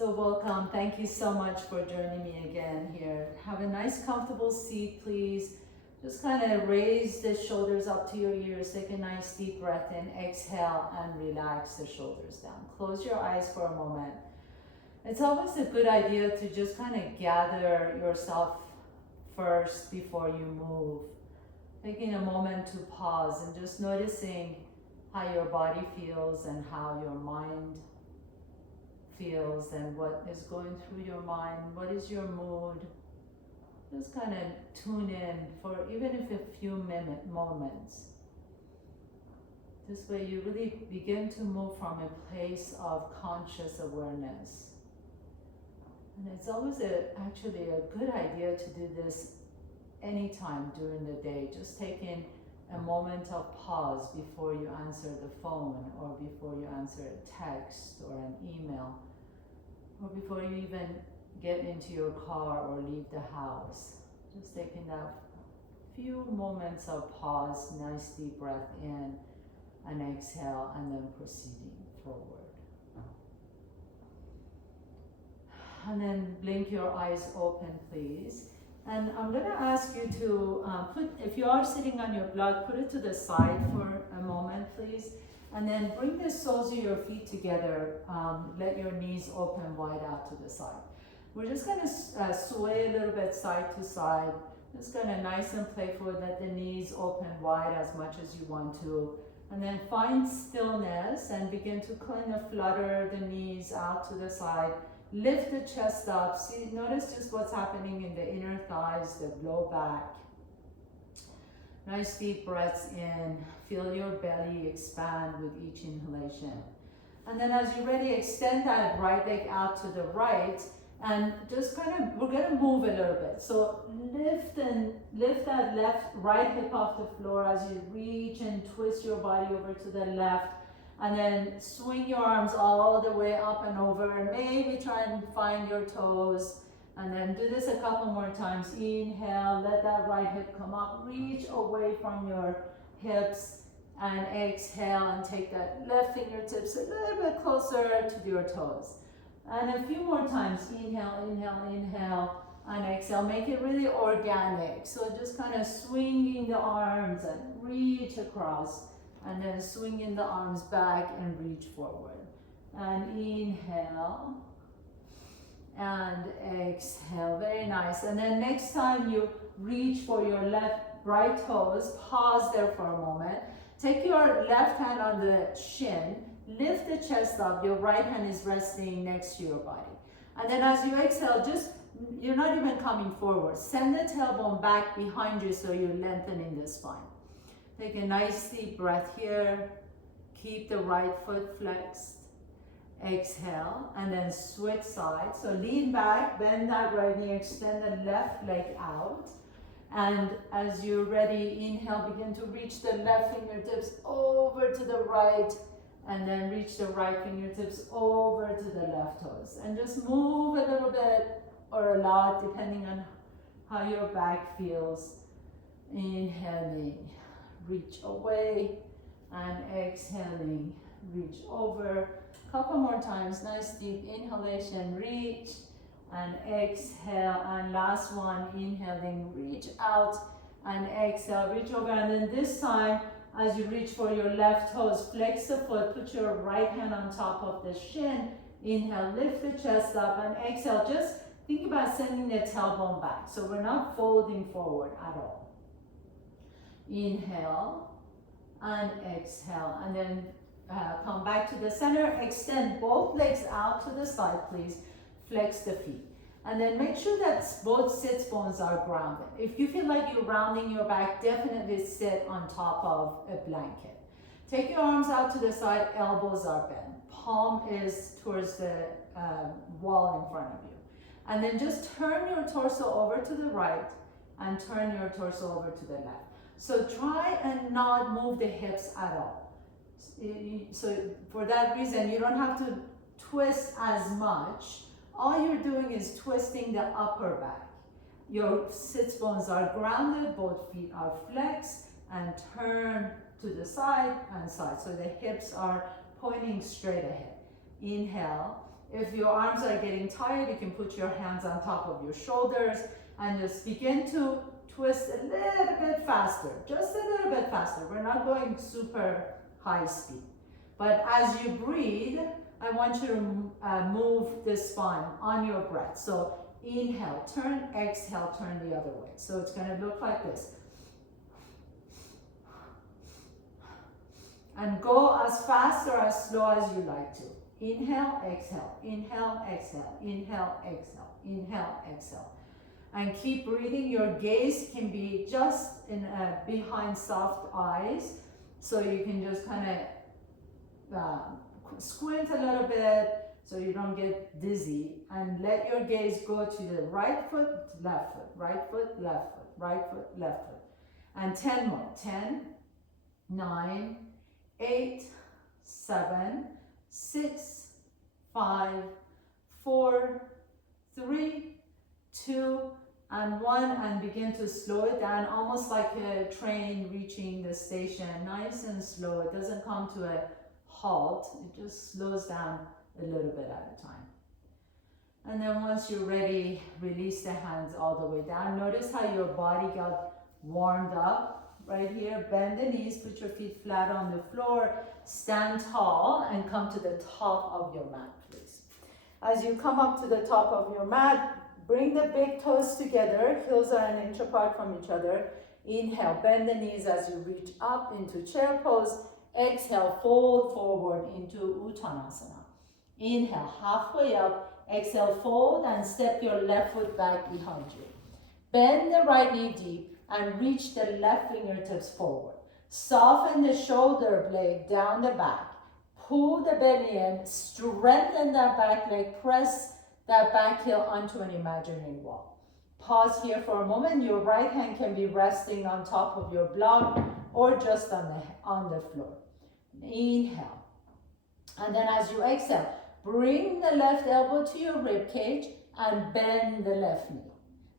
So welcome. Thank you so much for joining me again here. Have a nice comfortable seat, please. Just kind of raise the shoulders up to your ears. Take a nice deep breath in. Exhale and relax the shoulders down. Close your eyes for a moment. It's always a good idea to just kind of gather yourself first before you move. Taking a moment to pause and just noticing how your body feels and how your mind feels and what is going through your mind, what is your mood. Just kind of tune in for even if a few moments. This way you really begin to move from a place of conscious awareness. And it's always actually a good idea to do this anytime during the day, just taking a moment of pause before you answer the phone or before you answer a text or an email or before you even get into your car or leave the house. Just taking that few moments of pause, nice deep breath in and exhale, and then proceeding forward. And then blink your eyes open, please. And I'm going to ask you to if you are sitting on your block, put it to the side for a moment, please. And then bring the soles of your feet together. Let your knees open wide out to the side. We're just going to sway a little bit side to side. Just kind of nice and playful. Let the knees open wide as much as you want to. And then find stillness and begin to kind of flutter the knees out to the side. Lift the chest up. See, notice just what's happening in the inner thighs, the low back. Nice deep breaths in. Feel your belly expand with each inhalation. And then as you're ready, extend that right leg out to the right and just kind of, we're going to move a little bit. So lift that right hip off the floor as you reach and twist your body over to the left. And then swing your arms all the way up and over, and maybe try and find your toes. And then do this a couple more times. Inhale, let that right hip come up. Reach away from your hips. And exhale and take that left fingertips a little bit closer to your toes. And a few more times. Inhale, inhale, inhale. And exhale. Make it really organic. So just kind of swinging the arms and reach across. And then swinging the arms back and reach forward. And inhale. And exhale. Very nice. And then next time you reach for your right toes, pause there for a moment. Take your left hand on the shin. Lift the chest up. Your right hand is resting next to your body. And then as you exhale, you're not even coming forward. Send the tailbone back behind you so you're lengthening the spine. Take a nice deep breath here. Keep the right foot flexed. Exhale, and then switch sides. So lean back, bend that right knee, extend the left leg out. And as you're ready, inhale, begin to reach the left fingertips over to the right, and then reach the right fingertips over to the left toes. And just move a little bit or a lot, depending on how your back feels. Inhaling. Reach away, and exhaling, reach over. Couple more times, nice deep inhalation, reach, and exhale, and last one, inhaling, reach out, and exhale, reach over. And then this time, as you reach for your left toes, flex the foot, put your right hand on top of the shin, inhale, lift the chest up, and exhale, just think about sending the tailbone back. So we're not folding forward at all. Inhale and exhale, and then come back to the center. Extend both legs out to the side, please. Flex the feet. And then make sure that both sits bones are grounded. If you feel like you're rounding your back, definitely sit on top of a blanket. Take your arms out to the side, elbows are bent. Palm is towards the wall in front of you. And then just turn your torso over to the right and turn your torso over to the left. So try and not move the hips at all. So for that reason, you don't have to twist as much. All you're doing is twisting the upper back. Your sits bones are grounded, both feet are flexed, and turn to the side and side. So the hips are pointing straight ahead. Inhale, If your arms are getting tired, you can put your hands on top of your shoulders and just begin to twist a little bit faster, just a little bit faster. We're not going super high speed. But as you breathe, I want you to move the spine on your breath. So inhale, turn, exhale, turn the other way. So it's going to look like this. And go as fast or as slow as you like to. Inhale, exhale, inhale, exhale, inhale, exhale, inhale, exhale. And keep breathing. Your gaze can be just in behind soft eyes. So you can just kind of squint a little bit so you don't get dizzy. And let your gaze go to the right foot, left foot, right foot, left foot, right foot, left foot. And 10 more. 10, 9, 8, 7, 6, 5, 4, 3, 2, and 1, and begin to slow it down, almost like a train reaching the station, nice and slow. It doesn't come to a halt, it just slows down a little bit at a time. And then once you're ready, release the hands all the way down. Notice how your body got warmed up right here. Bend the knees, put your feet flat on the floor, stand tall, and come to the top of your mat, please. As you come up to the top of your mat, bring the big toes together, heels are an inch apart from each other. Inhale, bend the knees as you reach up into chair pose. Exhale, fold forward into Uttanasana. Inhale, halfway up. Exhale, fold and step your left foot back behind you. Bend the right knee deep and reach the left fingertips forward. Soften the shoulder blade down the back. Pull the belly in, strengthen that back leg, press that back heel onto an imaginary wall. Pause here for a moment. Your right hand can be resting on top of your block or just on the floor. Inhale. And then as you exhale, bring the left elbow to your rib cage and bend the left knee.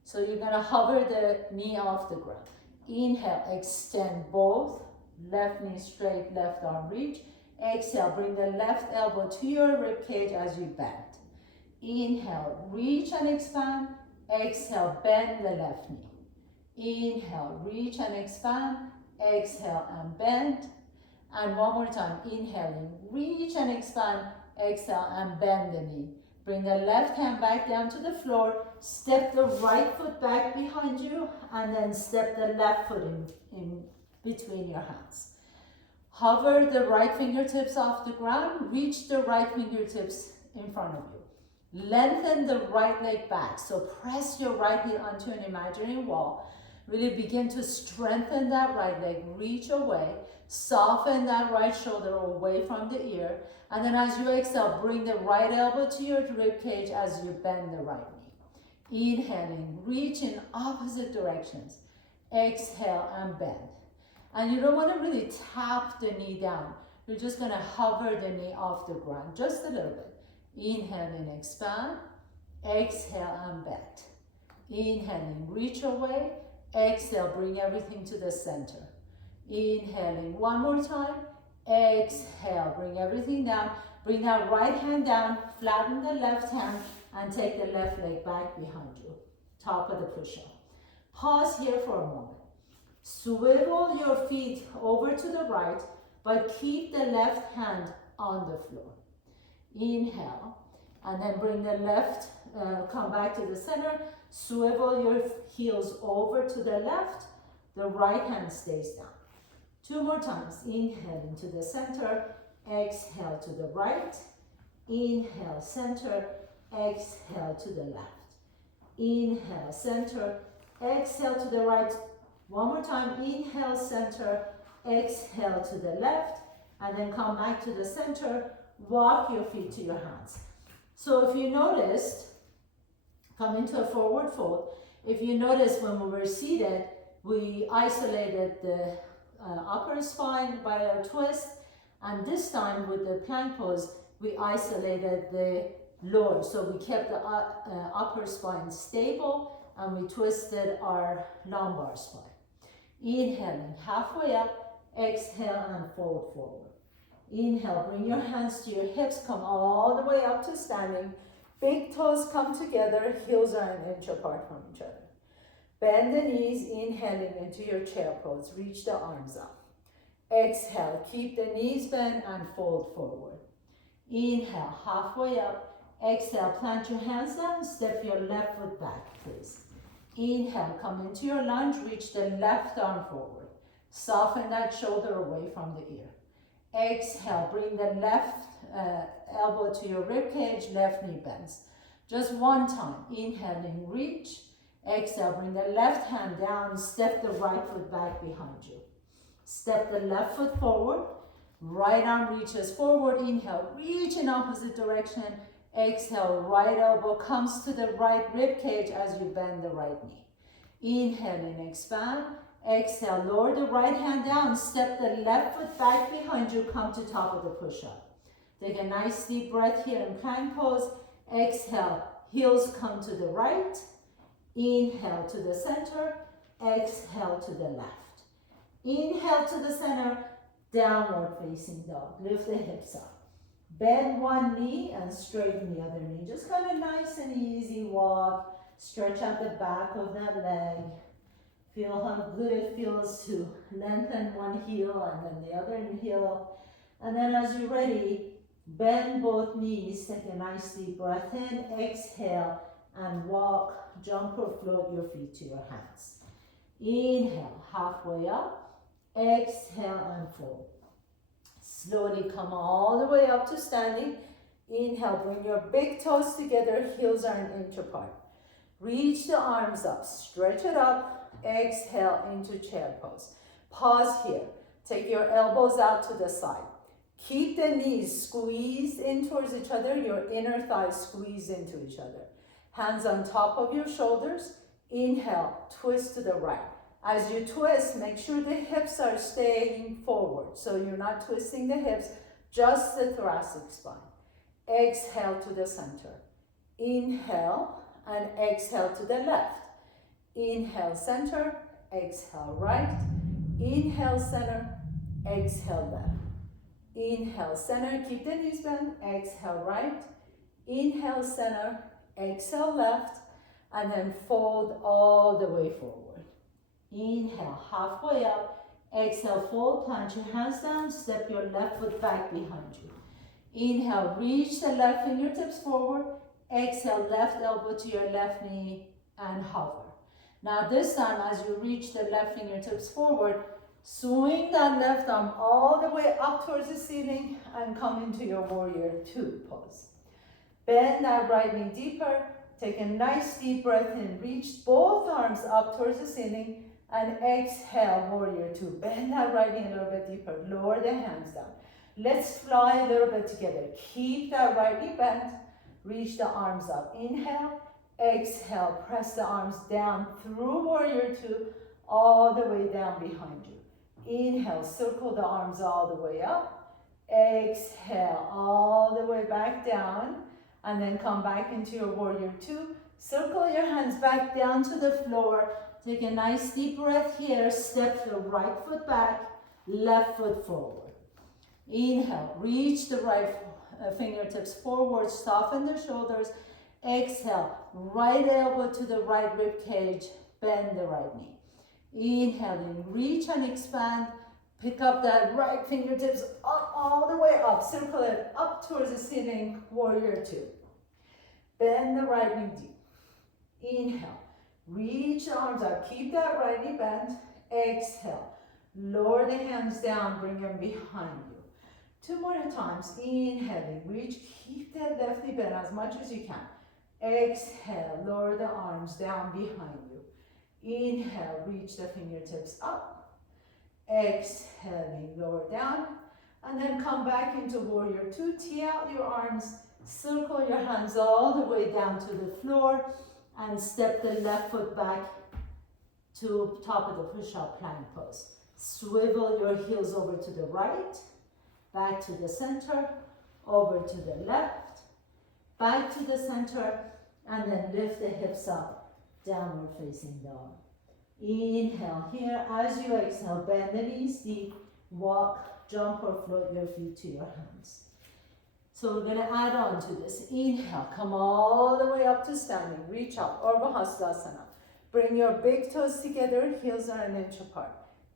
So you're going to hover the knee off the ground. Inhale, extend both. Left knee straight, left arm reach. Exhale, bring the left elbow to your rib cage as you bend. Inhale, reach and expand. Exhale, bend the left knee. Inhale, reach and expand. Exhale and bend. And one more time, inhaling, reach and expand. Exhale and bend the knee. Bring the left hand back down to the floor. Step the right foot back behind you and then step the left foot in between your hands. Hover the right fingertips off the ground. Reach the right fingertips in front of you. Lengthen the right leg back. So press your right heel onto an imaginary wall. Really begin to strengthen that right leg. Reach away. Soften that right shoulder away from the ear. And then as you exhale, bring the right elbow to your rib cage as you bend the right knee. Inhaling, reach in opposite directions. Exhale and bend. And you don't want to really tap the knee down. You're just going to hover the knee off the ground just a little bit. Inhaling, expand. Exhale and bend. Inhaling, reach away. Exhale, bring everything to the center. Inhaling, one more time. Exhale, bring everything down. Bring that right hand down, flatten the left hand, and take the left leg back behind you. Top of the push-up. Pause here for a moment. Swivel your feet over to the right, but keep the left hand on the floor. Inhale, and then bring the left, come back to the center. Swivel your heels over to the left. The right hand stays down. 2 more times. Inhale into the center. Exhale to the right. Inhale, center. Exhale to the left. Inhale, center. Exhale to the right. One more time. Inhale, center. Exhale to the left. And then come back to the center. Walk your feet to your hands. So if you noticed, come into a forward fold. If you notice when we were seated, we isolated the upper spine by our twist, and this time with the plank pose, we isolated the lower. So we kept the upper spine stable and we twisted our lumbar spine. Inhaling, halfway up, exhale and fold forward. Inhale, bring your hands to your hips, come all the way up to standing. Big toes come together, heels are an inch apart from each other. Bend the knees, inhaling into your chair pose. Reach the arms up. Exhale, keep the knees bent and fold forward. Inhale, halfway up. Exhale, plant your hands down, step your left foot back, please. Inhale, come into your lunge, reach the left arm forward. Soften that shoulder away from the ear. Exhale, bring the left elbow to your rib cage, left knee bends. Just one time, inhaling, reach. Exhale, bring the left hand down, step the right foot back behind you. Step the left foot forward, right arm reaches forward, inhale, reach in opposite direction. Exhale, right elbow comes to the right rib cage as you bend the right knee. Inhaling, expand. Exhale, lower the right hand down, step the left foot back behind you, come to top of the push-up. Take a nice deep breath here in plank pose. Exhale, heels come to the right. Inhale to the center, exhale to the left. Inhale to the center, downward facing dog. Lift the hips up. Bend one knee and straighten the other knee. Just kind of nice and easy walk. Stretch out the back of that leg. Feel how good it feels to lengthen one heel and then the other heel. And then as you're ready, bend both knees. Take a nice deep breath in. Exhale and walk, jump or float your feet to your hands. Inhale, halfway up. Exhale and fold. Slowly come all the way up to standing. Inhale, bring your big toes together, heels are an inch apart. Reach the arms up, stretch it up. Exhale into chair pose. Pause here. Take your elbows out to the side. Keep the knees squeezed in towards each other, your inner thighs squeeze into each other. Hands on top of your shoulders. Inhale, twist to the right. As you twist, make sure the hips are staying forward. So you're not twisting the hips, just the thoracic spine. Exhale to the center. Inhale and exhale to the left. Inhale center, exhale right. Inhale center, exhale left. Inhale center, keep the knees bent, exhale right. Inhale center, exhale left, and then fold all the way forward. Inhale, halfway up. Exhale, fold, plant your hands down, step your left foot back behind you. Inhale, reach the left fingertips forward. Exhale, left elbow to your left knee and hover. Now this time, as you reach the left fingertips forward, swing that left arm all the way up towards the ceiling and come into your warrior two pose. Bend that right knee deeper. Take a nice deep breath in. Reach both arms up towards the ceiling and exhale, warrior two. Bend that right knee a little bit deeper. Lower the hands down. Let's fly a little bit together. Keep that right knee bent. Reach the arms up. Inhale, exhale. Press the arms down through warrior two, all the way down behind you. Inhale, circle the arms all the way up. Exhale, all the way back down. And then come back into your warrior two. Circle your hands back down to the floor. Take a nice deep breath here. Step the right foot back, left foot forward. Inhale, reach the right fingertips forward, soften the shoulders. Exhale, right elbow to the right rib cage, bend the right knee. Inhaling, reach and expand. Pick up that right fingertips up, all the way up. Circle it up towards the ceiling, warrior two. Bend the right knee deep. Inhale, reach the arms up. Keep that right knee bent. Exhale, lower the hands down, bring them behind you. Two more times. Inhaling, reach, keep that left knee bent as much as you can. Exhale, lower the arms down behind you. Inhale, reach the fingertips up. Exhaling, lower down. And then come back into warrior two. Tee out your arms. Circle your hands all the way down to the floor. And step the left foot back to top of the push-up plank pose. Swivel your heels over to the right. Back to the center. Over to the left. Back to the center. And then lift the hips up. Downward facing dog. Inhale here. As you exhale, bend the knees deep. Walk, jump or float your feet to your hands. So we're gonna add on to this. Inhale, come all the way up to standing. Reach up, Urdhva Hastasana. Bring your big toes together, heels are an inch apart.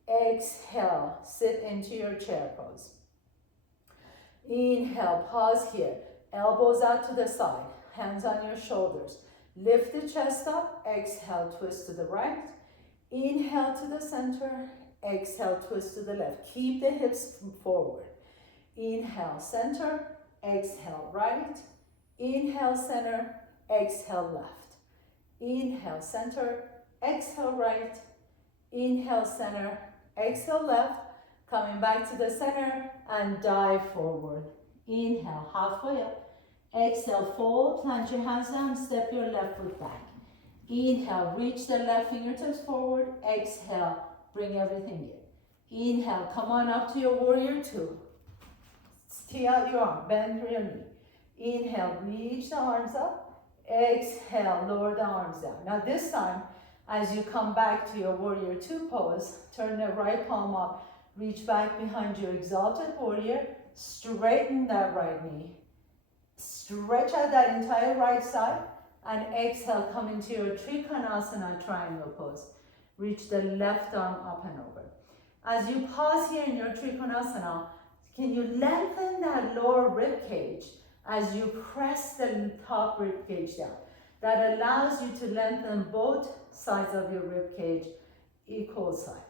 Exhale, sit into your chair pose. Inhale, pause here. Elbows out to the side, hands on your shoulders. Lift the chest up, exhale, twist to the right. Inhale to the center, exhale, twist to the left. Keep the hips forward. Inhale, center, exhale, right. Inhale, center, exhale, left. Inhale, center, exhale, right. Inhale, center, exhale, left. Coming back to the center and dive forward. Inhale, halfway up. Exhale, fold, plant your hands down, step your left foot back. Inhale, reach the left fingertips forward. Exhale, bring everything in. Inhale, come on up to your warrior two. Tee out your arm, bend your knee. Inhale, reach the arms up. Exhale, lower the arms down. Now this time, as you come back to your warrior two pose, turn the right palm up, reach back behind your exalted warrior, straighten that right knee. Stretch out that entire right side and exhale, come into your Trikonasana triangle pose. Reach the left arm up and over. As you pause here in your Trikonasana, can you lengthen that lower rib cage as you press the top rib cage down? That allows you to lengthen both sides of your rib cage equal side.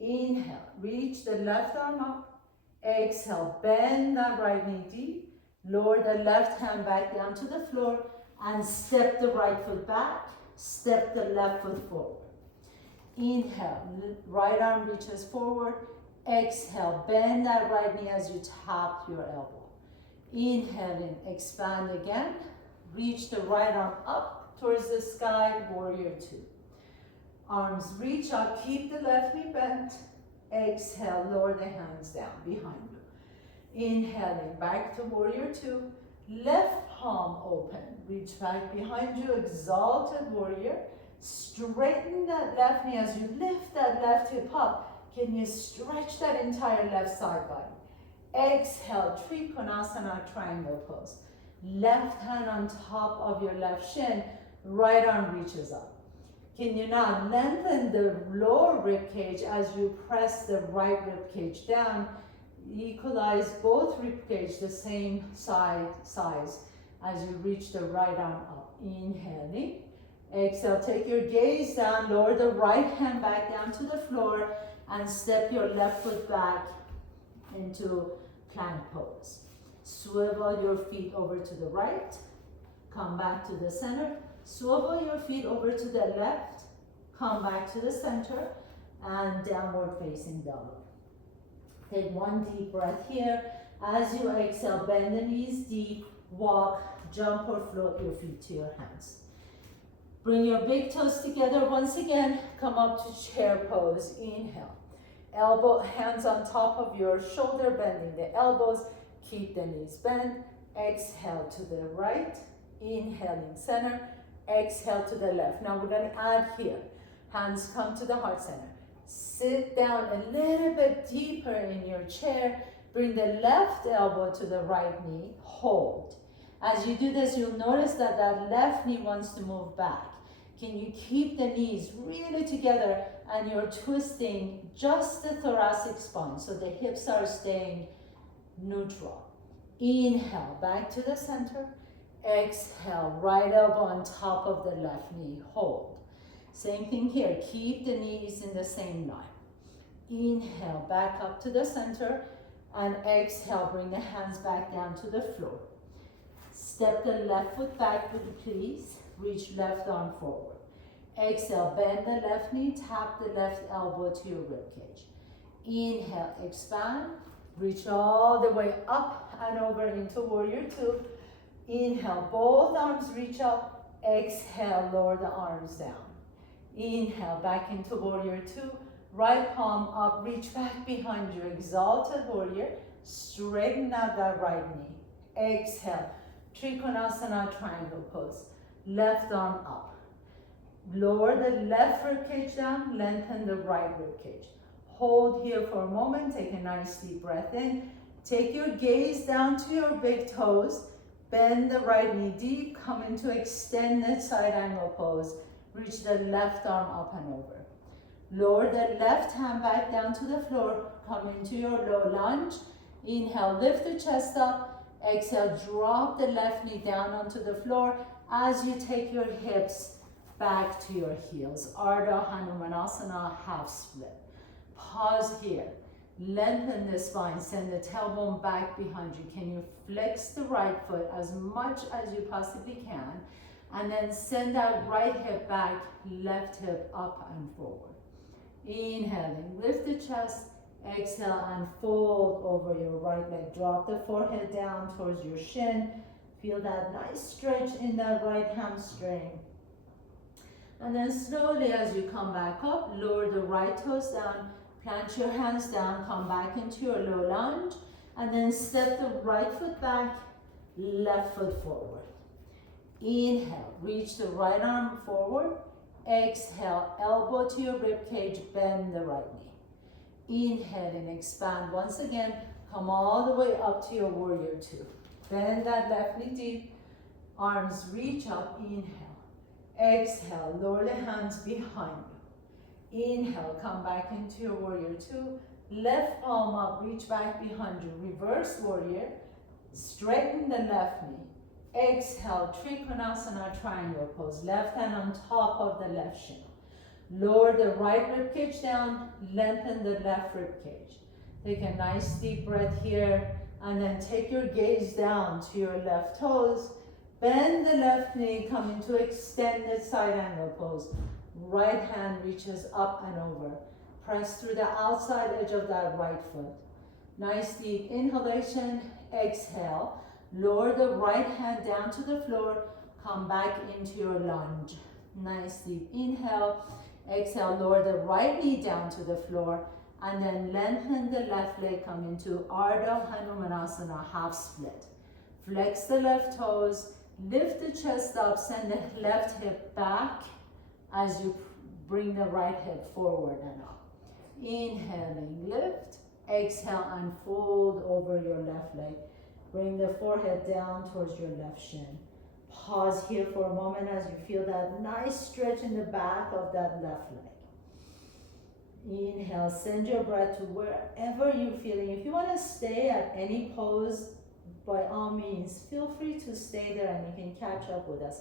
Inhale, reach the left arm up. Exhale, bend that right knee deep. Lower the left hand back down to the floor and step the right foot back, step the left foot forward. Inhale, right arm reaches forward. Exhale, bend that right knee as you tap your elbow. Inhale in, expand again. Reach the right arm up towards the sky, warrior two. Arms reach up, keep the left knee bent. Exhale, lower the hands down behind you. Inhaling, back to warrior two. Left palm open, reach back behind you, exalted warrior. Straighten that left knee as you lift that left hip up. Can you stretch that entire left side body? Exhale, Trikonasana triangle pose. Left hand on top of your left shin, right arm reaches up. Can you now lengthen the lower rib cage as you press the right rib cage down? Equalize both rib cage the same size as you reach the right arm up. Inhaling. Exhale, take your gaze down, lower the right hand back down to the floor and step your left foot back into plank pose. Swivel your feet over to the right, come back to the center, swivel your feet over to the left, come back to the center and downward facing dog. Take one deep breath here. As you exhale, bend the knees deep, walk, jump or float your feet to your hands. Bring your big toes together once again. Come up to chair pose. Inhale. Elbow, hands on top of your shoulder, bending the elbows. Keep the knees bent. Exhale to the right. Inhaling center. Exhale to the left. Now we're going to add here. Hands come to the heart center. Sit down a little bit deeper in your chair. Bring the left elbow to the right knee. Hold. As you do this, you'll notice that that left knee wants to move back. Can you keep the knees really together and you're twisting just the thoracic spine so the hips are staying neutral. Inhale, back to the center. Exhale, right elbow on top of the left knee. Hold. Same thing here. Keep the knees in the same line. Inhale, back up to the center. And exhale, bring the hands back down to the floor. Step the left foot back, please. Reach left arm forward. Exhale, bend the left knee, tap the left elbow to your ribcage. Inhale, expand. Reach all the way up and over into warrior two. Inhale, both arms reach up. Exhale, lower the arms down. Inhale, back into warrior two. Right palm up, reach back behind your exalted warrior. Straighten out that right knee. Exhale, Trikonasana triangle pose. Left arm up. Lower the left rib cage down, lengthen the right rib cage. Hold here for a moment, take a nice deep breath in. Take your gaze down to your big toes. Bend the right knee deep, come into extended side angle pose. Reach the left arm up and over. Lower the left hand back down to the floor. Come into your low lunge. Inhale, lift the chest up. Exhale, drop the left knee down onto the floor as you take your hips back to your heels. Ardha Hanumanasana, half split. Pause here. Lengthen the spine. Send the tailbone back behind you. Can you flex the right foot as much as you possibly can? And then send that right hip back, left hip up and forward. Inhaling, lift the chest. Exhale and fold over your right leg. Drop the forehead down towards your shin. Feel that nice stretch in that right hamstring. And then slowly as you come back up, lower the right toes down, plant your hands down, come back into your low lunge, and then step the right foot back, left foot forward. Inhale, reach the right arm forward. Exhale, elbow to your rib cage, bend the right knee. Inhale and expand. Once again, come all the way up to your warrior two. Bend that left knee deep, arms reach up, inhale. Exhale, lower the hands behind you. Inhale, come back into your warrior two. Left palm up, reach back behind you. Reverse warrior, straighten the left knee. Exhale, Trikonasana, triangle pose. Left hand on top of the left shin. Lower the right rib cage down, lengthen the left rib cage. Take a nice deep breath here, and then take your gaze down to your left toes. Bend the left knee, come into extended side angle pose. Right hand reaches up and over. Press through the outside edge of that right foot. Nice deep inhalation, exhale. Lower the right hand down to the floor, come back into your lunge. Nice deep inhale. Exhale, lower the right knee down to the floor, and then lengthen the left leg, come into Ardha Hanumanasana, half split. Flex the left toes, lift the chest up, send the left hip back as you bring the right hip forward and up. Inhaling, lift. Exhale and fold over your left leg. Bring the forehead down towards your left shin. Pause here for a moment as you feel that nice stretch in the back of that left leg. Inhale, send your breath to wherever you're feeling. If you want to stay at any pose, by all means, feel free to stay there and you can catch up with us.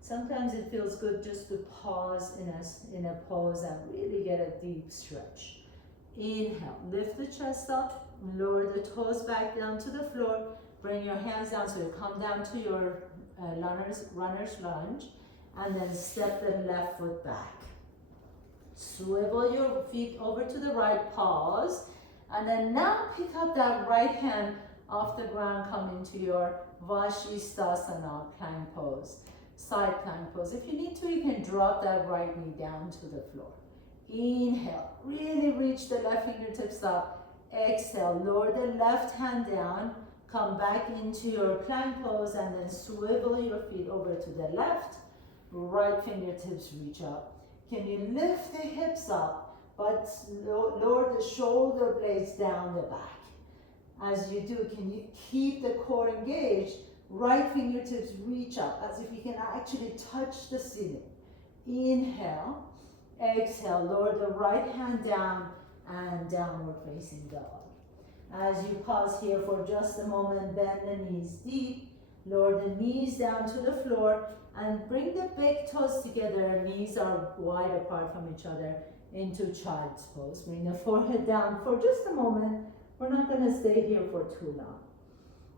Sometimes it feels good just to pause in a pose and really get a deep stretch. Inhale, lift the chest up, lower the toes back down to the floor, bring your hands down so you come down to your runner's lunge, and then step the left foot back. Swivel your feet over to the right, pause, and then now pick up that right hand off the ground, come into your Vashisthasana, plank pose, side plank pose. If you need to, you can drop that right knee down to the floor. Inhale, really reach the left fingertips up. Exhale, lower the left hand down, come back into your plank pose, and then swivel your feet over to the left. Right fingertips reach up. Can you lift the hips up, but lower the shoulder blades down the back? As you do, can you keep the core engaged? Right fingertips reach up as if you can actually touch the ceiling. Inhale, exhale, lower the right hand down and downward facing dog. As you pause here for just a moment, bend the knees deep, lower the knees down to the floor, and bring the big toes together. Knees are wide apart from each other into child's pose. Bring the forehead down for just a moment. We're not going to stay here for too long.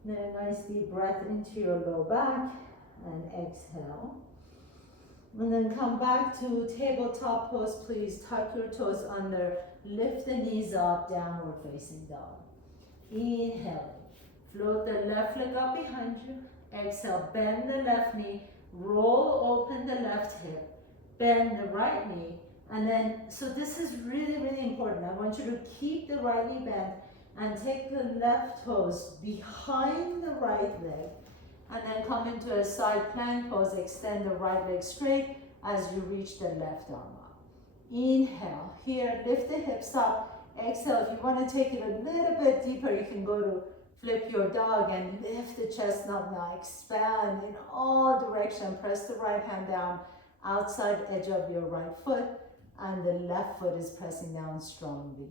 Then a nice deep breath into your low back and exhale. And then come back to tabletop pose, please. Tuck your toes under, lift the knees up, downward facing dog. Inhale, float the left leg up behind you. Exhale, bend the left knee, roll open the left hip, bend the right knee. And then, so this is really, really important. I want you to keep the right knee bent and take the left toes behind the right leg, and then come into a side plank pose. Extend the right leg straight as you reach the left arm up. Inhale, here, lift the hips up. Exhale, if you want to take it a little bit deeper, you can go to flip your dog and lift the chest up now. Expand in all directions. Press the right hand down, outside edge of your right foot, and the left foot is pressing down strongly.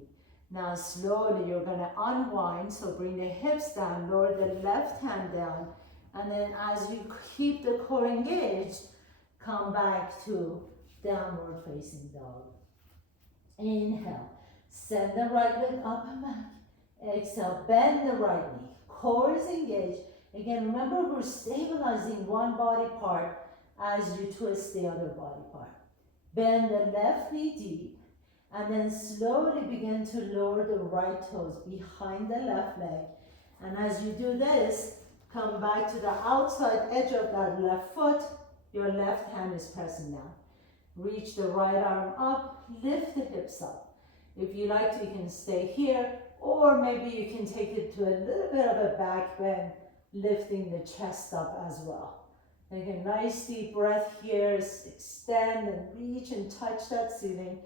Now slowly you're going to unwind, so bring the hips down, lower the left hand down, and then as you keep the core engaged, come back to downward facing dog. Inhale, send the right leg up and back. Exhale, bend the right knee. Core is engaged. Again, remember we're stabilizing one body part as you twist the other body part. Bend the left knee deep, and then slowly begin to lower the right toes behind the left leg. And as you do this, come back to the outside edge of that left foot. Your left hand is pressing down. Reach the right arm up, lift the hips up. If you like to, you can stay here, or maybe you can take it to a little bit of a back bend, lifting the chest up as well. Take a nice deep breath here, extend and reach and touch that ceiling.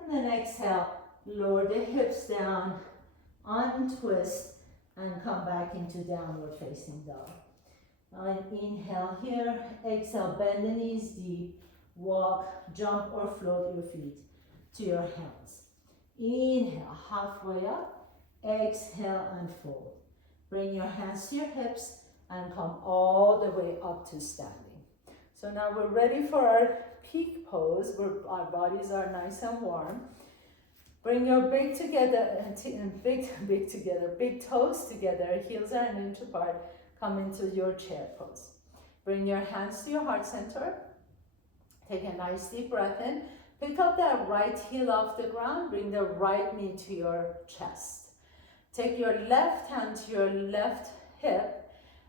And then exhale, lower the hips down, untwist, and come back into downward facing dog. And inhale here, exhale, bend the knees deep, walk, jump or float your feet to your hands. Inhale, halfway up, exhale and fold. Bring your hands to your hips and come all the way up to standing. So now we're ready for our peak pose where our bodies are nice and warm. Bring your big toes together, heels are an inch apart, come into your chair pose. Bring your hands to your heart center. Take a nice deep breath in. Pick up that right heel off the ground, bring the right knee to your chest. Take your left hand to your left hip,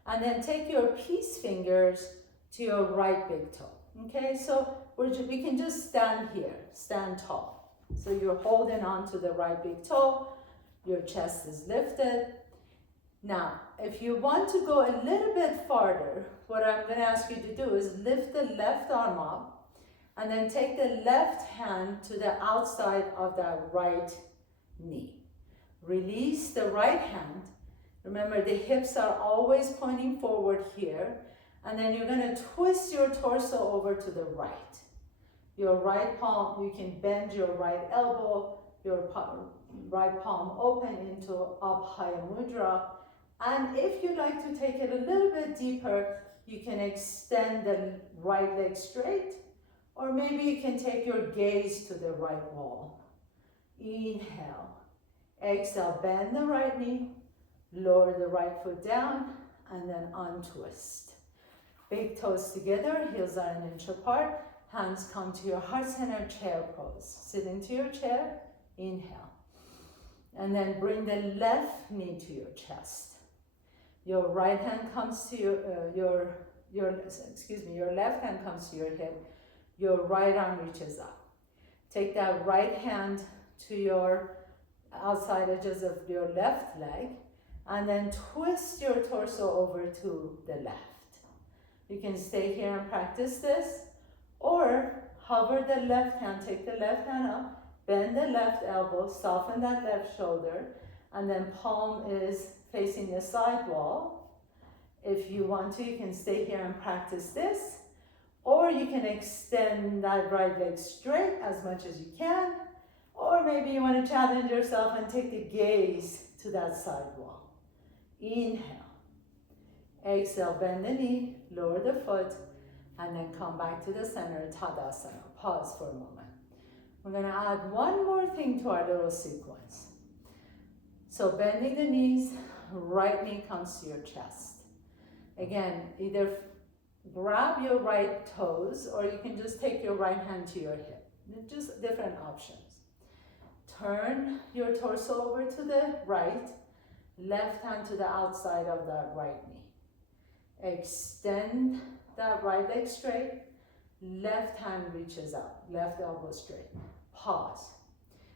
and then take your peace fingers to your right big toe. Okay, so we can just stand here, stand tall. So you're holding on to the right big toe, your chest is lifted. Now, if you want to go a little bit farther, what I'm going to ask you to do is lift the left arm up, and then take the left hand to the outside of that right knee. Release the right hand. Remember, the hips are always pointing forward here. And then you're going to twist your torso over to the right. Your right palm, you can bend your right elbow, your right palm open into Abhaya Mudra. And if you like to take it a little bit deeper, you can extend the right leg straight, or maybe you can take your gaze to the right wall. Inhale. Exhale, bend the right knee, lower the right foot down, and then untwist. Big toes together, heels are an inch apart, hands come to your heart center, chair pose. Sit into your chair, inhale. And then bring the left knee to your chest. Your right hand comes to your left hand comes to your hip. Your right arm reaches up. Take that right hand to your outside edges of your left leg, and then twist your torso over to the left. You can stay here and practice this, or hover the left hand, take the left hand up, bend the left elbow, soften that left shoulder, and then palm is facing the side wall. If you want to, you can stay here and practice this, or you can extend that right leg straight as much as you can, or maybe you want to challenge yourself and take the gaze to that side wall. Inhale. Exhale, bend the knee, lower the foot, and then come back to the center, Tadasana. Pause for a moment. We're going to add one more thing to our little sequence. So bending the knees, right knee comes to your chest. Again, either grab your right toes, or you can just take your right hand to your hip. Just different options. Turn your torso over to the right, left hand to the outside of that right knee. Extend that right leg straight, left hand reaches up, left elbow straight. Pause.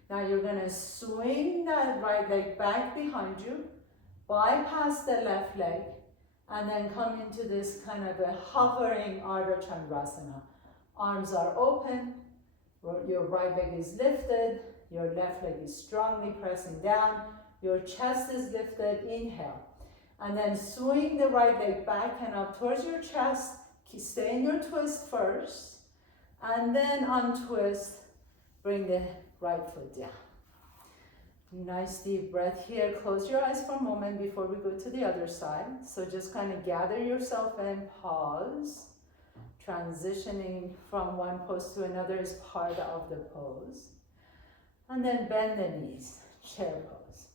Now you're going to swing that right leg back behind you, bypass the left leg, and then come into this kind of a hovering Ardha Chandrasana. Arms are open, your right leg is lifted, Your left leg is strongly pressing down. Your chest is lifted. Inhale. And then swing the right leg back and up towards your chest. Stay in your twist first. And then untwist. Bring the right foot down. Nice deep breath here. Close your eyes for a moment before we go to the other side. So just kind of gather yourself in, pause. Transitioning from one pose to another is part of the pose. And then bend the knees, chair pose.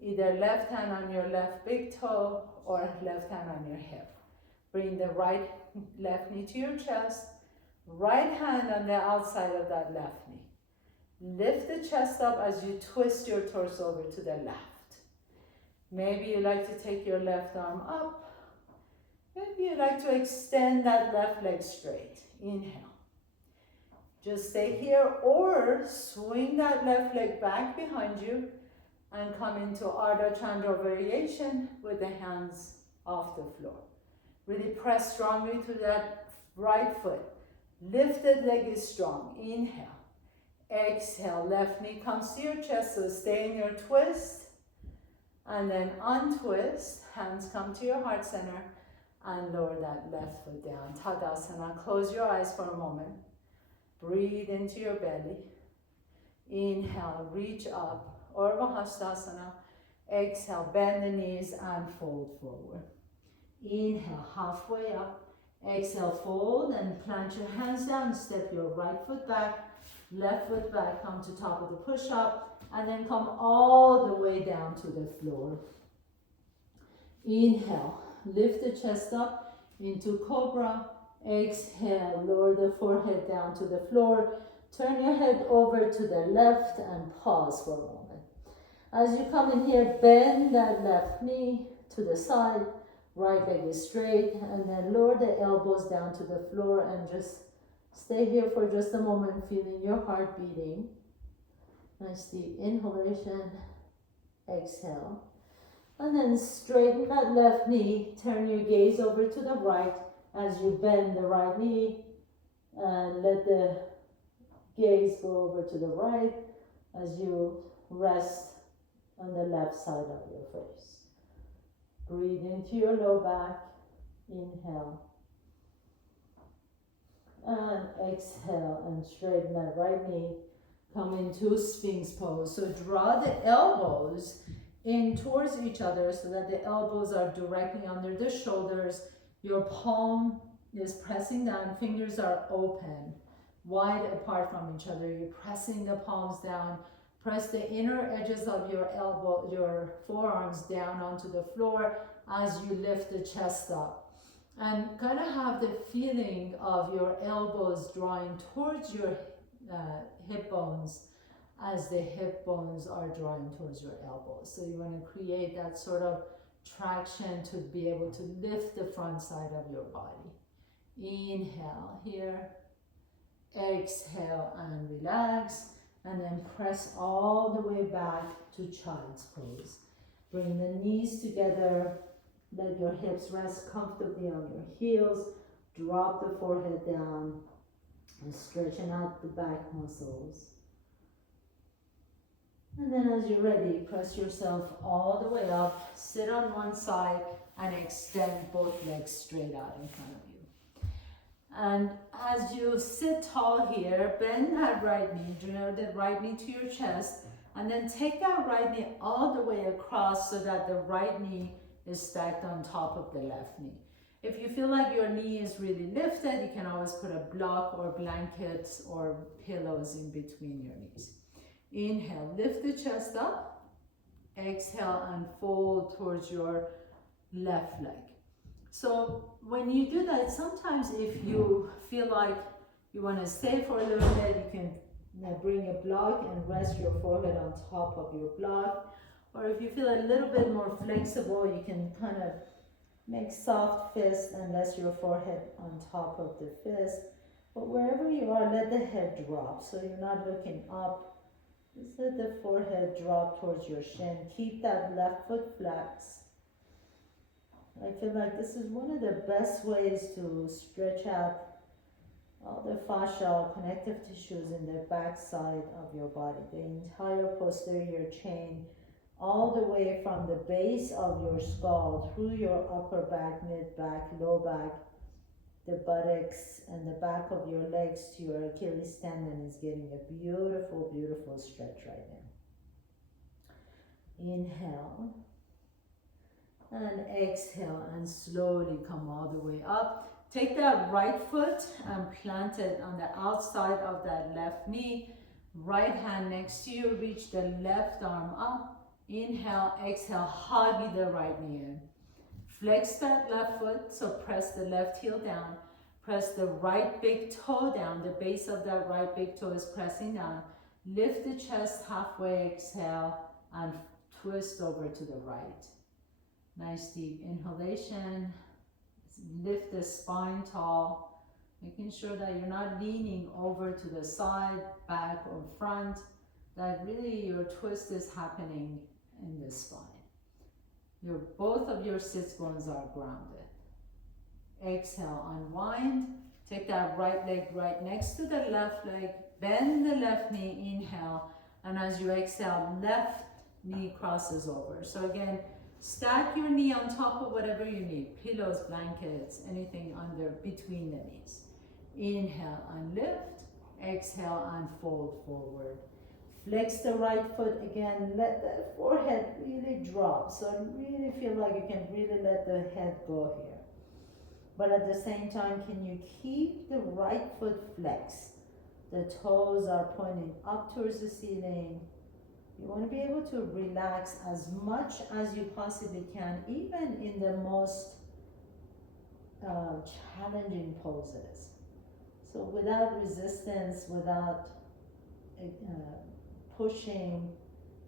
Either left hand on your left big toe or left hand on your hip. Bring the left knee to your chest, right hand on the outside of that left knee. Lift the chest up as you twist your torso over to the left. Maybe you like to take your left arm up. Maybe you like to extend that left leg straight. Inhale. Just stay here or swing that left leg back behind you and come into Ardha Chandra variation with the hands off the floor. Really press strongly to that right foot. Lifted leg is strong. Inhale. Exhale. Left knee comes to your chest, so stay in your twist. And then untwist. Hands come to your heart center and lower that left foot down. Tadasana. Close your eyes for a moment. Breathe into your belly. Inhale, reach up, Urdhva Hastasana. Exhale, bend the knees and fold forward. Inhale, halfway up. Exhale, fold and plant your hands down. Step your right foot back, left foot back, come to top of the push-up, and then come all the way down to the floor. Inhale, lift the chest up into Cobra. Exhale, lower the forehead down to the floor. Turn your head over to the left and pause for a moment. As you come in here, bend that left knee to the side. Right leg is straight, and then lower the elbows down to the floor and just stay here for just a moment, feeling your heart beating. Nice deep inhalation. Exhale. And then straighten that left knee. Turn your gaze over to the right as you bend the right knee and let the gaze go over to the right as you rest on the left side of your face. Breathe into your low back. Inhale. And exhale and straighten that right knee. Come into Sphinx pose. So draw the elbows in towards each other so that the elbows are directly under the shoulders. Your palm is pressing down, fingers are open, wide apart from each other. You're pressing the palms down. Press the inner edges of your forearms down onto the floor as you lift the chest up. And kind of have the feeling of your elbows drawing towards your hip bones as the hip bones are drawing towards your elbows. So you want to create that sort of traction to be able to lift the front side of your body. Inhale here, exhale and relax, and then press all the way back to child's pose. Bring the knees together, let your hips rest comfortably on your heels, drop the forehead down and stretching out the back muscles. And then as you're ready, press yourself all the way up, sit on one side and extend both legs straight out in front of you. And as you sit tall here, bend that right knee, draw the right knee to your chest, and then take that right knee all the way across so that the right knee is stacked on top of the left knee. If you feel like your knee is really lifted, you can always put a block or blankets or pillows in between your knees. Inhale, lift the chest up. Exhale and fold towards your left leg. So when you do that, sometimes if you feel like you want to stay for a little bit, you can bring a block and rest your forehead on top of your block. Or if you feel a little bit more flexible, you can kind of make soft fists and rest your forehead on top of the fist. But wherever you are, let the head drop. So you're not looking up. Just let the forehead drop towards your shin. Keep that left foot flexed. I feel like this is one of the best ways to stretch out all the the fascia, connective tissues in the back side of your body, the entire posterior chain, all the way from the base of your skull through your upper back, mid back, low back, the buttocks and the back of your legs to your Achilles tendon is getting a beautiful, beautiful stretch right now. Inhale and exhale and slowly come all the way up. Take that right foot and plant it on the outside of that left knee. Right hand next to you, reach the left arm up. Inhale, exhale, hug the right knee in. Flex that left foot, so press the left heel down. Press the right big toe down. The base of that right big toe is pressing down. Lift the chest halfway, exhale, and twist over to the right. Nice deep inhalation. Lift the spine tall, making sure that you're not leaning over to the side, back, or front, that really your twist is happening in the spine. Both of your sits bones are grounded. Exhale, unwind. Take that right leg right next to the left leg. Bend the left knee, inhale. And as you exhale, left knee crosses over. So again, stack your knee on top of whatever you need. Pillows, blankets, anything under between the knees. Inhale and lift. Exhale and fold forward. Flex the right foot again. Let the forehead really drop. So really feel like you can really let the head go here. But at the same time, can you keep the right foot flexed? The toes are pointing up towards the ceiling. You want to be able to relax as much as you possibly can, even in the most challenging poses. So without resistance, without pushing,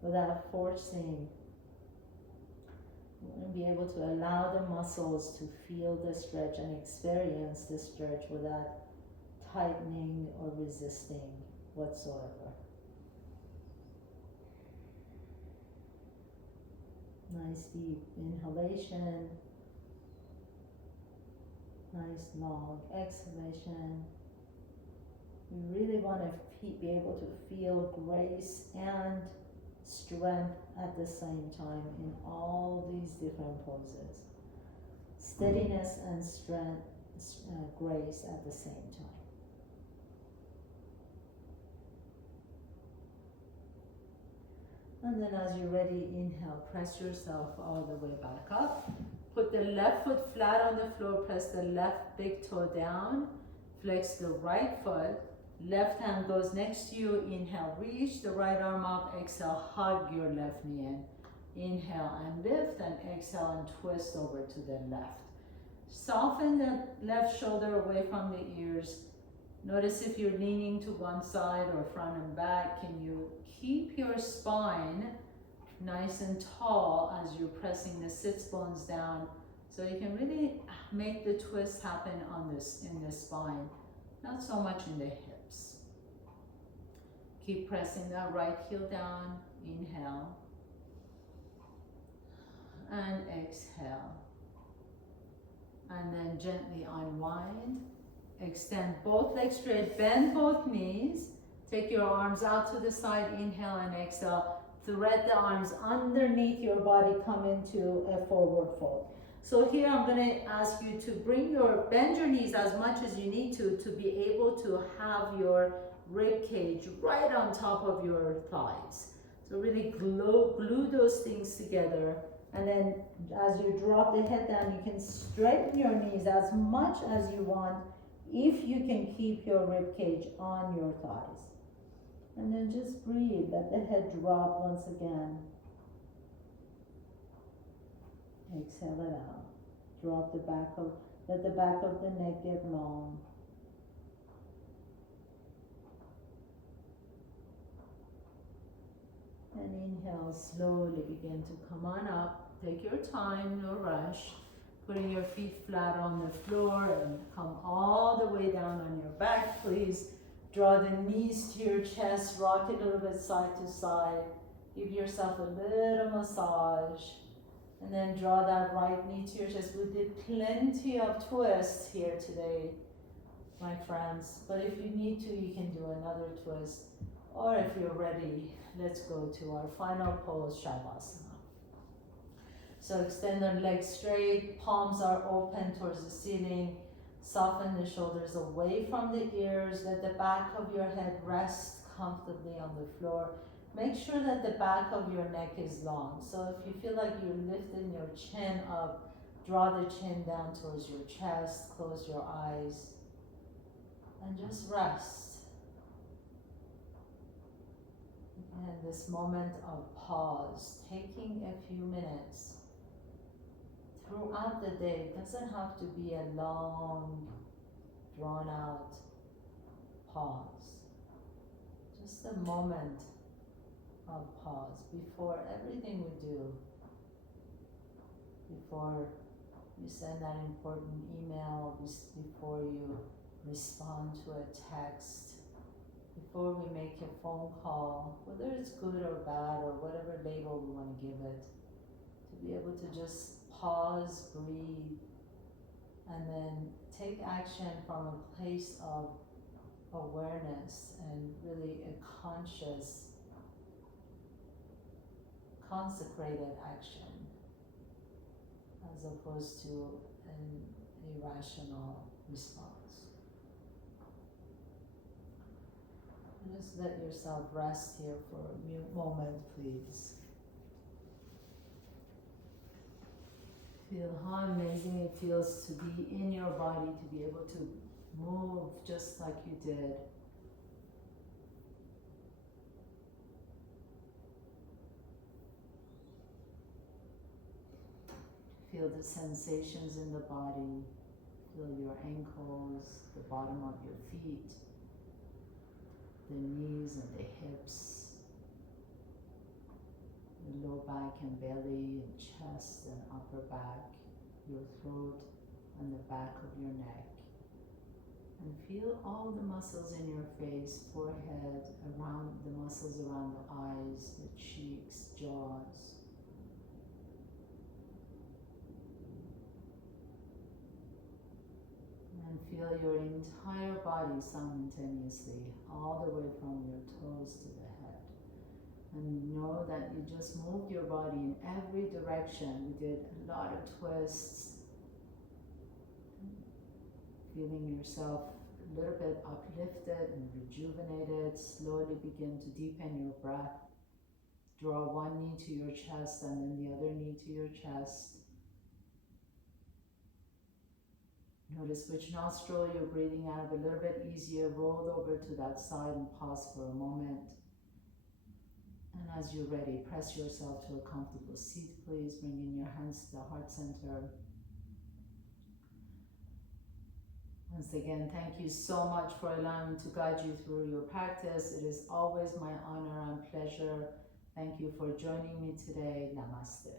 without forcing, you want to be able to allow the muscles to feel the stretch and experience the stretch without tightening or resisting whatsoever. Nice deep inhalation. Nice long exhalation. We really want to be able to feel grace and strength at the same time in all these different poses. Steadiness and strength, grace at the same time. And then as you're ready, inhale, press yourself all the way back up. Put the left foot flat on the floor, press the left big toe down, flex the right foot, left hand goes next to you, inhale, reach the right arm up, exhale, hug your left knee in. Inhale and lift, and exhale and twist over to the left. Soften the left shoulder away from the ears. Notice if you're leaning to one side or front and back, can you keep your spine nice and tall as you're pressing the sits bones down, so you can really make the twist happen in the spine, not so much in the hips. Keep pressing that right heel down, inhale, and exhale. And then gently unwind. Extend both legs straight, bend both knees. Take your arms out to the side, inhale and exhale. Thread the arms underneath your body, come into a forward fold. So here I'm going to ask you to bend your knees as much as you need to be able to have your rib cage right on top of your thighs. So really glue those things together. And then as you drop the head down, you can straighten your knees as much as you want if you can keep your rib cage on your thighs. And then just breathe, let the head drop once again. Exhale it out. Let the back of the neck get long. And inhale, slowly begin to come on up. Take your time, no rush. Putting your feet flat on the floor and come all the way down on your back, please. Draw the knees to your chest, rock it a little bit side to side. Give yourself a little massage. And then draw that right knee to your chest. We did plenty of twists here today. my friends. But if you need to, you can do another twist. Or if you're ready, let's go to our final pose, Shavasana. So extend our legs straight, palms are open towards the ceiling. Soften the shoulders away from the ears. Let the back of your head rest comfortably on the floor. Make sure that the back of your neck is long. So if you feel like you're lifting your chin up, draw the chin down towards your chest, close your eyes, and just rest. And this moment of pause, taking a few minutes throughout the day. It doesn't have to be a long, drawn out pause. Just a moment of pause before everything we do. Before you send that important email, before you respond to a text, before we make a phone call, whether it's good or bad or whatever label we want to give it, to be able to just pause, breathe, and then take action from a place of awareness and really a conscious, consecrated action, as opposed to an irrational response. Just let yourself rest here for a moment, please. Feel how amazing it feels to be in your body, to be able to move just like you did. Feel the sensations in the body. Feel your ankles, the bottom of your feet, the knees and the hips, the low back and belly and chest and upper back, your throat and the back of your neck. And feel all the muscles in your face, forehead, around the muscles around the eyes, the cheeks, jaws. And feel your entire body simultaneously, all the way from your toes to the head. And know that you just moved your body in every direction. We did a lot of twists. Feeling yourself a little bit uplifted and rejuvenated. Slowly begin to deepen your breath. Draw one knee to your chest and then the other knee to your chest. Notice which nostril you're breathing out of a little bit easier. Roll over to that side and pause for a moment. And as you're ready, press yourself to a comfortable seat, please. Bringing your hands to the heart center. Once again, thank you so much for allowing me to guide you through your practice. It is always my honor and pleasure. Thank you for joining me today. Namaste.